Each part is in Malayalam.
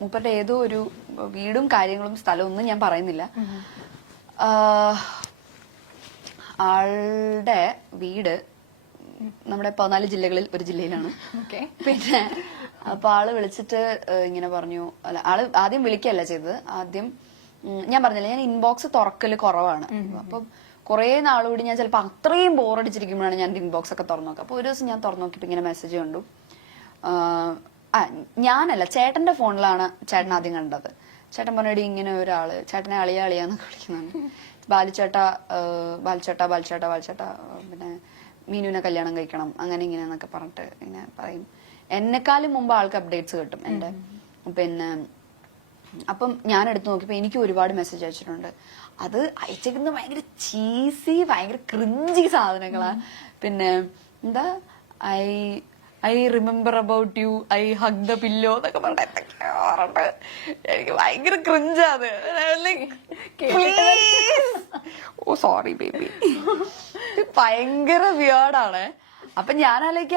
മൂപ്പരുടെ ഏതോ ഒരു വീടും കാര്യങ്ങളും സ്ഥലവും ഒന്നും ഞാൻ പറയുന്നില്ല. ആളുടെ വീട് നമ്മുടെ 14 ജില്ലകളിൽ ഒരു ജില്ലയിലാണ്. പിന്നെ അപ്പൊ ആള് വിളിച്ചിട്ട് ഇങ്ങനെ പറഞ്ഞു, അല്ല ആള് ആദ്യം വിളിക്കല്ല ചെയ്തത്, ആദ്യം ഞാൻ പറഞ്ഞില്ല ഞാൻ ഇൻബോക്സ് തുറക്കല് കുറവാണ്. അപ്പൊ കുറെ നാളുകൂടി ഞാൻ ചിലപ്പോ അത്രയും ബോറടിച്ചിരിക്കുമ്പോഴാണ് ഞാൻ ഇൻബോക്സ് ഒക്കെ തുറന്നു നോക്കുക. അപ്പൊ ഒരു ദിവസം ഞാൻ തുറന്നു നോക്കിയപ്പോ ഇങ്ങനെ മെസ്സേജ് കണ്ടു. ഞാനല്ല, ചേട്ടന്റെ ഫോണിലാണ് ചേട്ടൻ ആദ്യം കണ്ടത്. ചേട്ടൻ പറഞ്ഞിട്ട് ഇങ്ങനെ ഒരാള് ചേട്ടനെ അളിയാന്നൊക്കെ വിളിക്കുന്നതാണ്. ബാലിച്ചേട്ട പിന്നെ മീനുവിനെ കല്യാണം കഴിക്കണം അങ്ങനെ ഇങ്ങനെ എന്നൊക്കെ പറഞ്ഞിട്ട് ഇങ്ങനെ പറയും. എന്നെക്കാളും മുമ്പ് ആൾക്ക് അപ്ഡേറ്റ്സ് കിട്ടും എന്റെ. പിന്നെ അപ്പം ഞാൻ എടുത്തു നോക്കിയപ്പോ എനിക്ക് ഒരുപാട് മെസ്സേജ് അയച്ചിട്ടുണ്ട്. അത് അയച്ചേക്കുന്നത് ഭയങ്കര ചീസി, ഭയങ്കര ക്രിഞ്ചി സാധനങ്ങളാ. പിന്നെ എന്താ I remember about you, I hug the pillow എന്നൊക്കെ പറഞ്ഞിട്ട് എനിക്ക് ഭയങ്കര ക്രിഞ്ചാത്. ഓ സോറി ബേബി, ഭയങ്കര വിയേർഡാണ്. അപ്പൊ ഞാൻ ആലോചിക്ക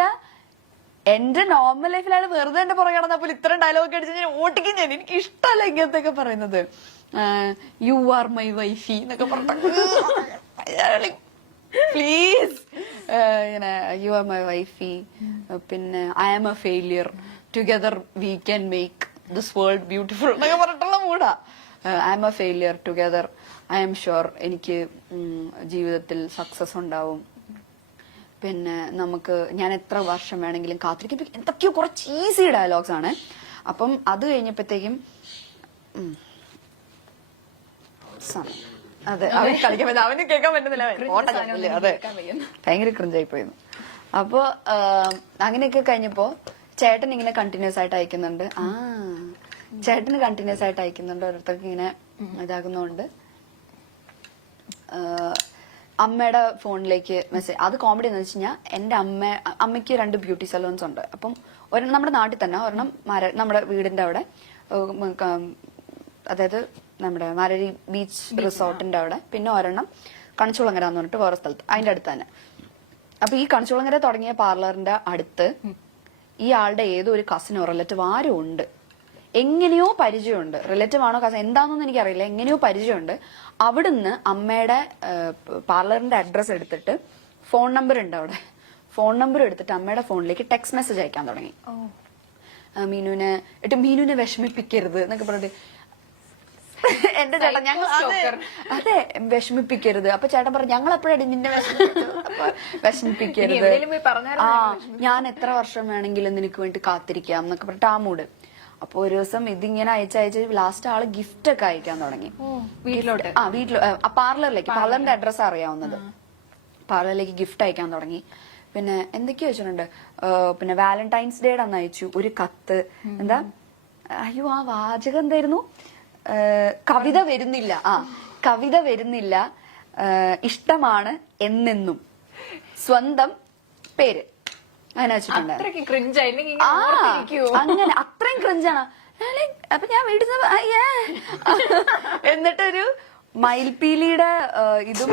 എന്റെ നോർമൽ ലൈഫിലാണ് വെറുതെ എന്റെ പുറകെ നടന്നപ്പോൾ ഇത്രയും ഡയലോഗ് അടിച്ച് ഞാൻ ഓട്ടിക്കും. എനിക്ക് ഇഷ്ടമല്ല ഇങ്ങനത്തെ ഒക്കെ പറയുന്നത്. യു ആർ മൈ വൈഫി എന്നൊക്കെ പറഞ്ഞ പ്ലീസ്, ഇങ്ങനെ യു ആർ മൈ വൈഫി, പിന്നെ I am a failure, together we can make this world beautiful എന്നൊക്കെ പറഞ്ഞിട്ടുള്ള മൂടാ. I am a failure, together I am sure എനിക്ക് ജീവിതത്തിൽ സക്സസ് ഉണ്ടാവും. പിന്നെ നമുക്ക് ഞാൻ എത്ര വർഷം വേണമെങ്കിലും കാത്തിരിക്കും. എന്തൊക്കെയോ കുറച്ച് ഈസി ഡയലോഗ്സ് ആണ്. അപ്പം അത് കഴിഞ്ഞപ്പോഴത്തേക്കും അതെ അവന് കളിക്കാൻ പറ്റും, അവന് കേൾക്കാൻ പറ്റുന്നില്ല. അതെ ഭയങ്കര ക്രിഞ്ചായി പോയിരുന്നു. അപ്പൊ അങ്ങനെയൊക്കെ കഴിഞ്ഞപ്പോ ചേട്ടൻ ഇങ്ങനെ കണ്ടിന്യൂസ് ആയിട്ട് അയക്കുന്നുണ്ട്. ചേട്ടന് കണ്ടിന്യൂസ് ആയിട്ട് അയക്കുന്നുണ്ട്. ഓരോരുത്തർക്ക് ഇങ്ങനെ ഇതാകുന്നോണ്ട് അമ്മയുടെ ഫോണിലേക്ക് മെസ്സേജ്. അത് കോമഡി എന്ന് വെച്ച് കഴിഞ്ഞാൽ എന്റെ അമ്മയ്ക്ക് 2 ബ്യൂട്ടി സലൂൺസ് ഉണ്ട്. അപ്പം ഒരെണ്ണം നമ്മുടെ നാട്ടിൽ തന്നെ, ഒരെണ്ണം നമ്മുടെ വീടിന്റെ അവിടെ, അതായത് നമ്മുടെ മാരരി ബീച്ച് റിസോർട്ടിന്റെ അവിടെ, പിന്നെ ഒരെണ്ണം കണിച്ചുളങ്ങര എന്ന് പറഞ്ഞിട്ട് വേറെ സ്ഥലത്ത്, അതിന്റെ അടുത്ത് തന്നെ. അപ്പൊ ഈ കണിച്ചുളങ്ങര തുടങ്ങിയ പാർലറിന്റെ അടുത്ത് ഈ ആളുടെ ഏതോ ഒരു കസിനോ റിലേറ്റീവ് ആരും ഉണ്ട്. എങ്ങനെയോ പരിചയമുണ്ട്. റിലേറ്റീവ് ആണോ കസിൻ എന്താണെന്നൊന്നും എനിക്കറിയില്ല. എങ്ങനെയോ പരിചയമുണ്ട്. അവിടുന്ന് അമ്മയുടെ പാർലറിന്റെ അഡ്രസ് എടുത്തിട്ട് ഫോൺ നമ്പർ ഉണ്ട് അവിടെ. ഫോൺ നമ്പർ എടുത്തിട്ട് അമ്മയുടെ ഫോണിലേക്ക് ടെക്സ്റ്റ് മെസ്സേജ് അയക്കാൻ തുടങ്ങി. മീനുവിനെ വിഷമിപ്പിക്കരുത് എന്നൊക്കെ പറഞ്ഞിട്ട് എന്റെ ചേട്ടൻ ഞങ്ങൾ അതെ വിഷമിപ്പിക്കരുത്. അപ്പൊ ചേട്ടൻ പറഞ്ഞു ഞങ്ങൾ എപ്പോഴാണ് നിന്നെ വിഷമിപ്പിക്കരുത്, ഞാൻ എത്ര വർഷം വേണമെങ്കിലും നിനക്ക് വേണ്ടി കാത്തിരിക്കാം എന്നൊക്കെ പറഞ്ഞിട്ട് ആ മൂഡ്. അപ്പൊ ഒരു ദിവസം ഇതിങ്ങനെ അയച്ചയച്ച് ലാസ്റ്റ് ആള് ഗിഫ്റ്റ് ഒക്കെ അയക്കാൻ തുടങ്ങി വീട്ടിലോട്ട്. പാർലറിന്റെ അഡ്രസ് അറിയാവുന്നത്. പാർലറിലേക്ക് ഗിഫ്റ്റ് അയക്കാൻ തുടങ്ങി. പിന്നെ എന്തൊക്കെയോ വെച്ചിട്ടുണ്ട്. പിന്നെ വാലന്റൈൻസ് ഡേയുടെ അന്ന് അയച്ചു ഒരു കത്ത്. എന്താ അയ്യോ ആ വാചകം എന്തായിരുന്നു? കവിത വരുന്നില്ല, ഇഷ്ടമാണ് എന്നെന്നും, സ്വന്തം പേര്, അങ്ങനെ വെച്ചിട്ടുണ്ട്. അങ്ങനെ അത്രയും ക്രിഞ്ചാണ്. അപ്പൊ ഞാൻ വീട്ടിൽ എന്നിട്ടൊരു മയിൽപീലിയുടെ ഇതും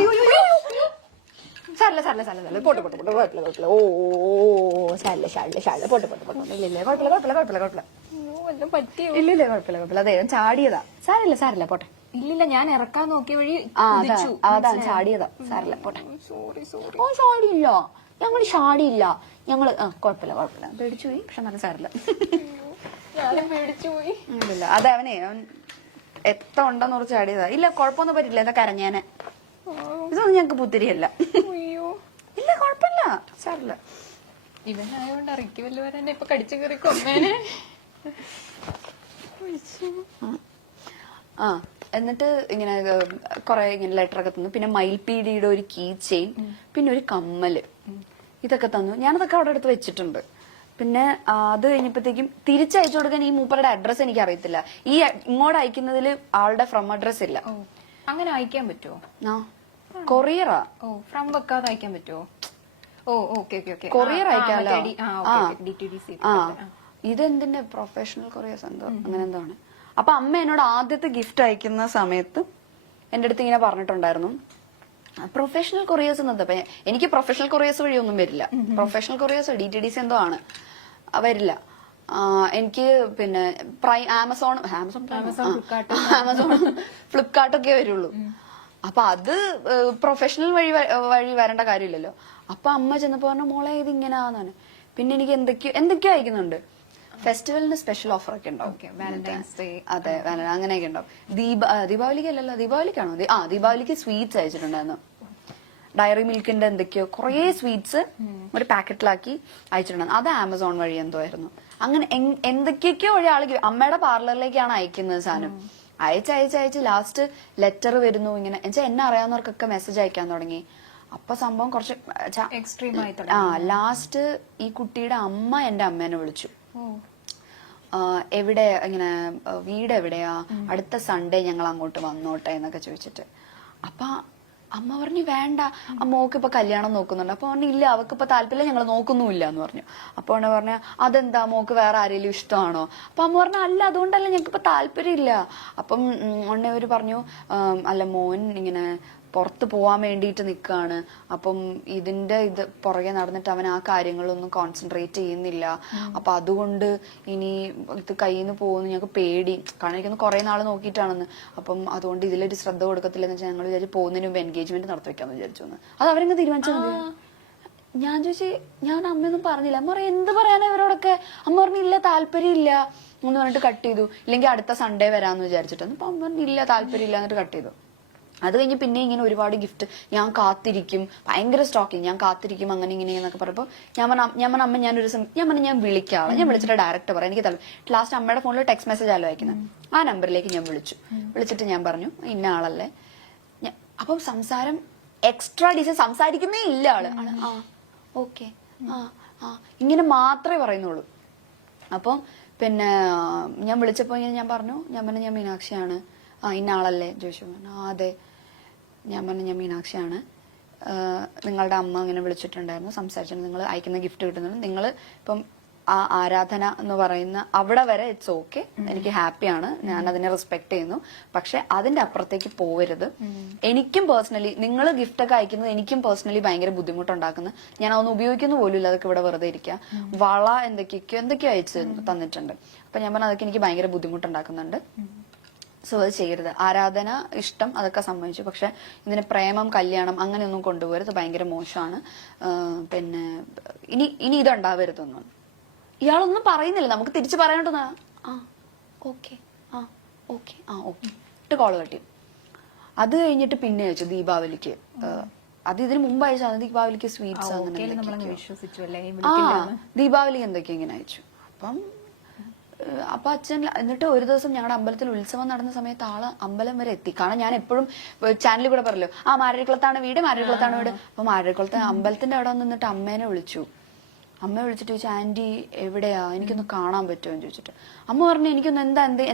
സാരല്ല പോട്ടെ ഓ സാരല്ല പോട്ടെ കുഴപ്പമില്ല ഇല്ല കുഴപ്പമില്ല. അതെ ചാടിയതാ. സാരല്ല പോട്ടെ. ഇല്ലില്ല ഞാൻ ഇറക്കാൻ നോക്കിയ വഴി അതാ ചാടിയതാ. സാരല്ല പോട്ടെ. ഓ ചാടിയില്ല, ഞങ്ങൾ ചാടിയില്ല, ഞങ്ങള് കുഴപ്പമില്ല പേടിച്ചു പോയി. പക്ഷെ നല്ല സാരല്ല. പേടിച്ചുപോയി. ഇല്ല അതെ അവൻ എത്ര ഉണ്ടെന്ന് കുറച്ച് ചാടിയതാ. ഇല്ല കുഴപ്പമൊന്നും പറ്റില്ല. എന്താ കരഞ്ഞാനെ? ഇതൊന്നും ഞങ്ങക്ക് പുത്തിരിയല്ല. ഇല്ല കുഴപ്പമില്ല, സാരല്ല. ഇവനായോണ്ട് ഇറക്കി വല്ലവരെ ഇപ്പൊ കടിച്ചു കയറി കൊന്നേനെ. എന്നിട്ട് ഇങ്ങനെ കൊറേ ഇങ്ങനെ ലെറ്റർ ഒക്കെ തന്നു. പിന്നെ മയിൽപീടിയുടെ ഒരു കീ ചെയിൻ, പിന്നെ ഒരു കമ്മല്, ഇതൊക്കെ തന്നു. ഞാനതൊക്കെ അവിടെ അടുത്ത് വെച്ചിട്ടുണ്ട്. പിന്നെ അത് കഴിഞ്ഞപ്പോഴത്തേക്കും തിരിച്ചയച്ചു കൊടുക്കാൻ ഈ മൂപ്പറുടെ അഡ്രസ് എനിക്ക് അറിയത്തില്ല. ഈ ഇങ്ങോട്ട് അയക്കുന്നതിൽ ആളുടെ ഫ്രം അഡ്രസ് ഇല്ല. അങ്ങനെ അയക്കാൻ പറ്റുമോ? കൊറിയറാ. ഫ്രം വെക്കാതെ അയക്കാൻ പറ്റുമോ? കൊറിയർ അയക്കാമല്ലോ. ഇതെന്തിന്റെ പ്രൊഫഷണൽ കൊറിയേഴ്സ് എന്തോ അങ്ങനെ എന്തോ ആണ്. അപ്പൊ അമ്മ എന്നോട് ആദ്യത്തെ ഗിഫ്റ്റ് അയക്കുന്ന സമയത്ത് എന്റെ അടുത്ത് ഇങ്ങനെ പറഞ്ഞിട്ടുണ്ടായിരുന്നു പ്രൊഫഷണൽ കൊറിയേഴ്സ് എന്നത്. എനിക്ക് പ്രൊഫഷണൽ കൊറിയേഴ്സ് വഴിയൊന്നും വരില്ല. പ്രൊഫഷണൽ കൊറിയേഴ്സ് DTDC എന്തോ ആണ്, വരില്ല. എനിക്ക് പിന്നെ ആമസോൺ ഫ്ലിപ്കാർട്ടൊക്കെ വരുള്ളൂ. അപ്പൊ അത് പ്രൊഫഷണൽ വഴി വരേണ്ട കാര്യമില്ലല്ലോ. അപ്പൊ അമ്മ ചെന്നപ്പോ പറഞ്ഞു മോളെ ഇത് ഇങ്ങനെയാന്നാണ്. പിന്നെ എനിക്ക് എന്തൊക്കെയോ അയക്കുന്നുണ്ട്. ഫെസ്റ്റിവലിന് സ്പെഷ്യൽ ഓഫർ ഒക്കെ ഉണ്ടാവും. അതെ, അങ്ങനെയൊക്കെ ഉണ്ടാവും. ദീപാവലിക്ക് അല്ലല്ലോ, ദീപാവലിക്കാണോ? ദീപാവലിക്ക് സ്വീറ്റ്സ് അയച്ചിട്ടുണ്ടായിരുന്നു. ഡയറി മിൽക്കിന്റെ എന്തൊക്കെയോ കുറേ സ്വീറ്റ്സ് ഒരു പാക്കറ്റിലാക്കി അയച്ചിട്ടുണ്ടായിരുന്നു. അത് ആമസോൺ വഴി എന്തോ ആയിരുന്നു. അങ്ങനെ എന്തൊക്കെയൊക്കെയോ വഴി ആൾക്ക് അമ്മയുടെ പാർലറിലേക്കാണ് അയക്കുന്നത് സാധനം. അയച്ച് ലാസ്റ്റ് ലെറ്റർ വരുന്നു ഇങ്ങനെ. എന്നുവെച്ചാൽ എന്നെ അറിയാവുന്നവർക്കൊക്കെ മെസ്സേജ് അയക്കാൻ തുടങ്ങി. അപ്പൊ സംഭവം കുറച്ച് എക്സ്ട്രീം ആയി. ലാസ്റ്റ് ഈ കുട്ടിയുടെ അമ്മ എന്റെ അമ്മേനെ വിളിച്ചു. എവിടെ ഇങ്ങനെ വീട് എവിടെയാ, അടുത്ത സൺഡേ ഞങ്ങൾ അങ്ങോട്ട് വന്നോട്ടെ എന്നൊക്കെ ചോദിച്ചിട്ട്. അപ്പൊ അമ്മ പറഞ്ഞു വേണ്ട, മോക്ക് ഇപ്പൊ കല്യാണം നോക്കുന്നുണ്ട്. അപ്പൊ പറഞ്ഞു ഇല്ല, അവക്ക് ഇപ്പൊ താല്പര്യം, ഞങ്ങൾ നോക്കുന്നുമില്ല എന്ന് പറഞ്ഞു. അപ്പൊ അവനെ പറഞ്ഞ അതെന്താ, മോക്ക് വേറെ ആരെങ്കിലും ഇഷ്ടമാണോ? അപ്പൊ അമ്മ പറഞ്ഞു അല്ല, അതുകൊണ്ടല്ല, ഞങ്ങൾക്ക് ഇപ്പൊ താല്പര്യമില്ല. അപ്പം അവര് പറഞ്ഞു അല്ല, മോൻ ഇങ്ങനെ പുറത്ത് പോവാൻ വേണ്ടിയിട്ട് നിൽക്കുകയാണ്. അപ്പം ഇത് പുറകെ നടന്നിട്ട് അവൻ ആ കാര്യങ്ങളൊന്നും കോൺസെൻട്രേറ്റ് ചെയ്യുന്നില്ല. അപ്പൊ അതുകൊണ്ട് ഇനി ഇത് കയ്യിൽ നിന്ന് പോകുന്നു ഞങ്ങൾക്ക് പേടി. കാരണം എനിക്കൊന്ന് കുറെ നാൾ നോക്കിയിട്ടാണെന്ന്. അപ്പം അതുകൊണ്ട് ഇതിലൊരു ശ്രദ്ധ കൊടുക്കത്തില്ലെന്ന് വെച്ചാൽ ഞങ്ങൾ വിചാരിച്ചു പോകുന്നതിന് മുമ്പ് എൻഗേജ്മെന്റ് നടത്തി വെക്കാന്ന് വിചാരിച്ചു. അത് അവരെങ്ങനെ തീരുമാനിച്ചാൽ മതി. ഞാൻ ചോദിച്ചു, ഞാൻ അമ്മയൊന്നും പറഞ്ഞില്ല. അമ്മ പറയാം എന്ത് പറയാനാ ഇവരോടൊക്കെ? അമ്മ പറഞ്ഞു ഇല്ല, താല്പര്യം ഇല്ല എന്ന് പറഞ്ഞിട്ട് കട്ട് ചെയ്തു. ഇല്ലെങ്കിൽ അടുത്ത സൺഡേ വരാന്ന് വിചാരിച്ചിട്ട്. അപ്പൊ അമ്മ പറഞ്ഞു ഇല്ല, താല്പര്യം ഇല്ല എന്നിട്ട് കട്ട് ചെയ്തു. അത് കഴിഞ്ഞ് പിന്നെ ഇങ്ങനെ ഒരുപാട് ഗിഫ്റ്റ് ഞാൻ കാത്തിരിക്കും, ഭയങ്കര സ്റ്റോക്കിങ്, ഞാൻ കാത്തിരിക്കും അങ്ങനെ ഇങ്ങനെ എന്നൊക്കെ പറഞ്ഞപ്പോൾ ഞാൻ അമ്മ ഞാൻ വിളിക്കാം. ഞാൻ വിളിച്ചിട്ട് ഡയറക്റ്റ് പറയാം എനിക്ക് താല്പര്യം. ലാസ്റ്റ് അമ്മയുടെ ഫോണിൽ ടെക്സ്റ്റ് മെസ്സേജ് ആലോ അയക്കുന്നത്. ആ നമ്പറിലേക്ക് ഞാൻ വിളിച്ചിട്ട് ഞാൻ പറഞ്ഞു ഇന്ന ആളല്ലേ. അപ്പം സംസാരം എക്സ്ട്രാ ഡീസൽ സംസാരിക്കുന്നേ ഇല്ല ആള്. ആ ഓക്കെ ഇങ്ങനെ മാത്രമേ പറയുന്നുള്ളൂ. അപ്പം പിന്നെ ഞാൻ വിളിച്ചപ്പോ ഇങ്ങനെ ഞാൻ പറഞ്ഞു ഞാൻ മീനാക്ഷിയാണ്. ഇന്ന ആളല്ലേ ചോദിച്ചു. അതെ. ഞാൻ പറഞ്ഞു ഞാൻ മീനാക്ഷിയാണ്, നിങ്ങളുടെ അമ്മ ഇങ്ങനെ വിളിച്ചിട്ടുണ്ടായിരുന്നു, സംസാരിച്ചിട്ടുണ്ട്, നിങ്ങൾ അയക്കുന്ന ഗിഫ്റ്റ് കിട്ടുന്നുണ്ട്. നിങ്ങൾ ഇപ്പം ആ ആരാധന എന്ന് പറയുന്ന അവിടെ വരെ ഇറ്റ്സ് ഓക്കെ, എനിക്ക് ഹാപ്പിയാണ്, ഞാൻ അതിനെ റെസ്പെക്ട് ചെയ്യുന്നു. പക്ഷെ അതിന്റെ അപ്പുറത്തേക്ക് പോവരുത്. എനിക്കും പേഴ്സണലി നിങ്ങൾ ഗിഫ്റ്റ് ഒക്കെ അയക്കുന്നത് എനിക്കും പേഴ്സണലി ഭയങ്കര ബുദ്ധിമുട്ടുണ്ടാക്കുന്നത്. ഞാൻ അതൊന്നും ഉപയോഗിക്കുന്ന പോലും ഇല്ല, അതൊക്കെ ഇവിടെ വെറുതെ ഇരിക്കുക. വള എന്തൊക്കെയോ അയച്ചു തന്നിട്ടുണ്ട്. അപ്പൊ ഞാൻ പറഞ്ഞു അതൊക്കെ എനിക്ക് ഭയങ്കര ബുദ്ധിമുട്ടുണ്ടാക്കുന്നുണ്ട്. സോ അത് ചെയ്യരുത്. ആരാധന, ഇഷ്ടം അതൊക്കെ സമ്മതിച്ചു. പക്ഷെ ഇതിന് പ്രേമം, കല്യാണം അങ്ങനെയൊന്നും കൊണ്ടുപോകരുത്, ഭയങ്കര മോശമാണ്. പിന്നെ ഇനി ഇതുണ്ടാവരുതൊന്നും. ഇയാളൊന്നും പറയുന്നില്ല, നമുക്ക് തിരിച്ചു പറയാനോട്ടൊന്നാ. ഓക്കെ ഇട്ട് കോള് കട്ടി. അത് കഴിഞ്ഞിട്ട് പിന്നെ അയച്ചു ദീപാവലിക്ക്. അത് ഇതിന് മുമ്പ് അയച്ചു. അത് ദീപാവലിക്ക് സ്വീറ്റ്സ് അങ്ങനെ ദീപാവലിക്ക് എന്തൊക്കെയോ ഇങ്ങനെ അയച്ചു. അപ്പൊ അച്ഛൻ എന്നിട്ട് ഒരു ദിവസം ഞങ്ങളുടെ അമ്പലത്തിൽ ഉത്സവം നടന്ന സമയത്ത് ആള് അമ്പലം വരെ എത്തി. കാരണം ഞാൻ എപ്പോഴും ചാനലിൽ കൂടെ പറയല്ലോ മാരരിക്കുളത്താണ് വീട്. അപ്പൊ മാരരിക്കുളത്ത് അമ്പലത്തിന്റെ അവിടെ നിന്നിട്ട് അമ്മേനെ വിളിച്ചു. അമ്മ വിളിച്ചിട്ട് ചോദിച്ചു ആന്റി എവിടെയാ, എനിക്കൊന്ന് കാണാൻ പറ്റുമോ എന്ന് ചോദിച്ചിട്ട്. അമ്മ പറഞ്ഞു എനിക്കൊന്ന്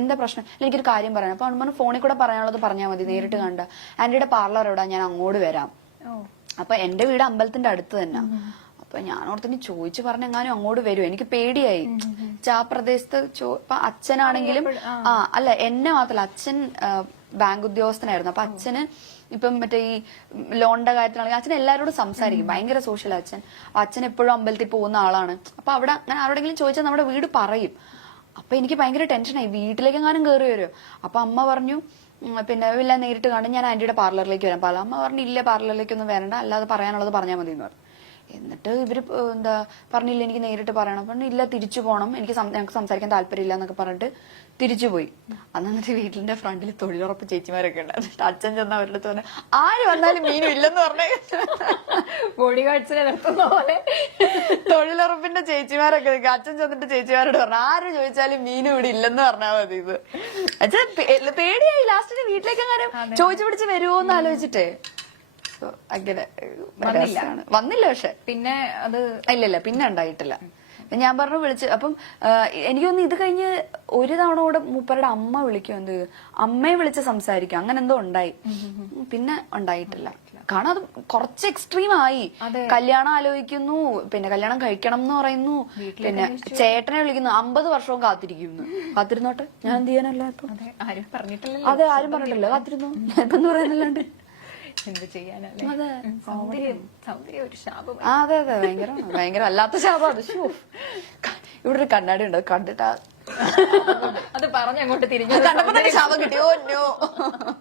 എന്താ പ്രശ്നം, എനിക്കൊരു കാര്യം പറയാം. അപ്പൊ അമ്മ ഫോണിൽ കൂടെ പറയാനുള്ളത് പറഞ്ഞാൽ മതി, നേരിട്ട് കണ്ട. ആന്റിയുടെ പാർലർ എവിടാ, ഞാൻ അങ്ങോട്ട് വരാം. അപ്പൊ എന്റെ വീട് അമ്പലത്തിന്റെ അടുത്ത് തന്നെ. അപ്പൊ ഞാനോർത്തിന് ചോദിച്ചു പറഞ്ഞെങ്ങാനും അങ്ങോട്ട് വരും. എനിക്ക് പേടിയായി. ആ പ്രദേശത്ത് അച്ഛനാണെങ്കിലും അല്ല എന്നെ മാത്രല്ല, അച്ഛൻ ബാങ്ക് ഉദ്യോഗസ്ഥനായിരുന്നു. അപ്പൊ അച്ഛന് ഇപ്പം മറ്റേ ഈ ലോണിന്റെ കാര്യത്തിലാണെങ്കിൽ അച്ഛൻ എല്ലാവരോടും സംസാരിക്കും, ഭയങ്കര സോഷ്യൽ അച്ഛൻ. അച്ഛൻ എപ്പോഴും അമ്പലത്തിൽ പോകുന്ന ആളാണ്. അപ്പൊ അവിടെ ഞാൻ ആരോടെങ്കിലും ചോദിച്ചാൽ നമ്മുടെ വീട് പറയും. അപ്പൊ എനിക്ക് ഭയങ്കര ടെൻഷനായി, വീട്ടിലേക്ക് എങ്ങാനും കയറി വരുമോ. അപ്പൊ അമ്മ പറഞ്ഞു പിന്നെ ഇല്ല, നേരിട്ട് കാണും, ഞാൻ ആന്റിയുടെ പാർലറിലേക്ക് വരാം. അമ്മ പറഞ്ഞു ഇല്ല, പാർലറിലേക്കൊന്നും വരണ്ട, അല്ലാതെ പറയാനുള്ളത് പറഞ്ഞാൽ മതി എന്ന് പറഞ്ഞു. എന്നിട്ട് ഇവര് പറഞ്ഞില്ല എനിക്ക് നേരിട്ട് പറയണം. പറഞ്ഞു ഇല്ല, തിരിച്ചു പോകണം, ഞങ്ങൾക്ക് സംസാരിക്കാൻ താല്പര്യമില്ല എന്നൊക്കെ പറഞ്ഞിട്ട് തിരിച്ചു പോയി. എന്നിട്ട് വീട്ടിന്റെ ഫ്രണ്ടിൽ തൊഴിലുറപ്പ് ചേച്ചിമാരൊക്കെ ഉണ്ടായിരുന്നു. അച്ഛൻ ചെന്ന അവരുടെ അടുത്ത് പറഞ്ഞു ആര് വന്നാലും മീനും ഇല്ലെന്ന് പറഞ്ഞേ. ബോഡി ഗാർഡ്സിനെ നിർത്തുന്ന പോലെ തൊഴിലുറപ്പിന്റെ ചേച്ചിമാരൊക്കെ നിൽക്കുക. അച്ഛൻ ചെന്നിട്ട് ചേച്ചിമാരോട് പറഞ്ഞു ആര് ചോദിച്ചാലും മീനും ഇവിടെ ഇല്ലെന്ന് പറഞ്ഞാൽ മതി. ഇത് അച്ഛൻ പേടിയായി. ലാസ്റ്റിന് വീട്ടിലേക്ക് എങ്ങാനും ചോദിച്ചു പിടിച്ച് വരുമോന്ന് ആലോചിച്ചിട്ടേ അങ്ങനെ വന്നില്ല. പക്ഷെ പിന്നെ അത് ഇല്ല പിന്നെ ഉണ്ടായിട്ടില്ല. ഞാൻ പറഞ്ഞു വിളിച്ച്. അപ്പം എനിക്കൊന്ന് ഇത് കഴിഞ്ഞ് ഒരു തവണ കൂടെ മൂപ്പരുടെ അമ്മ വിളിക്കും, അമ്മയെ വിളിച്ച് സംസാരിക്കും, അങ്ങനെ എന്തോ ഉണ്ടായി. പിന്നെ ഉണ്ടായിട്ടില്ല. കാരണം അത് കുറച്ച് എക്സ്ട്രീം ആയി. കല്യാണം ആലോചിക്കുന്നു, പിന്നെ കല്യാണം കഴിക്കണം എന്ന് പറയുന്നു, പിന്നെ ചേട്ടനെ വിളിക്കുന്നു, 50 വർഷവും കാത്തിരുന്നോട്ടെ, ഞാൻ എന്ത് ചെയ്യാനല്ല. അതെ, ആരും പറഞ്ഞിട്ടില്ല. കാത്തിരുന്നു, ഞാൻ ഇപ്പം പറയാനല്ലാണ്ട് എന്ത് ചെയ്യാനല്ലേ. അതെ, സൗന്ദര്യം ഒരു ശാപം. അതെ ഭയങ്കര അല്ലാത്ത ശാപം അത്. ഇവിടെ ഒരു കണ്ണാടി ഉണ്ട്, അത് കണ്ടിട്ടാ അത് പറഞ്ഞ് അങ്ങോട്ട് തിരിഞ്ഞു കണ്ടപ്പോ തന്നെ ശാപം കിട്ടി. Oh no.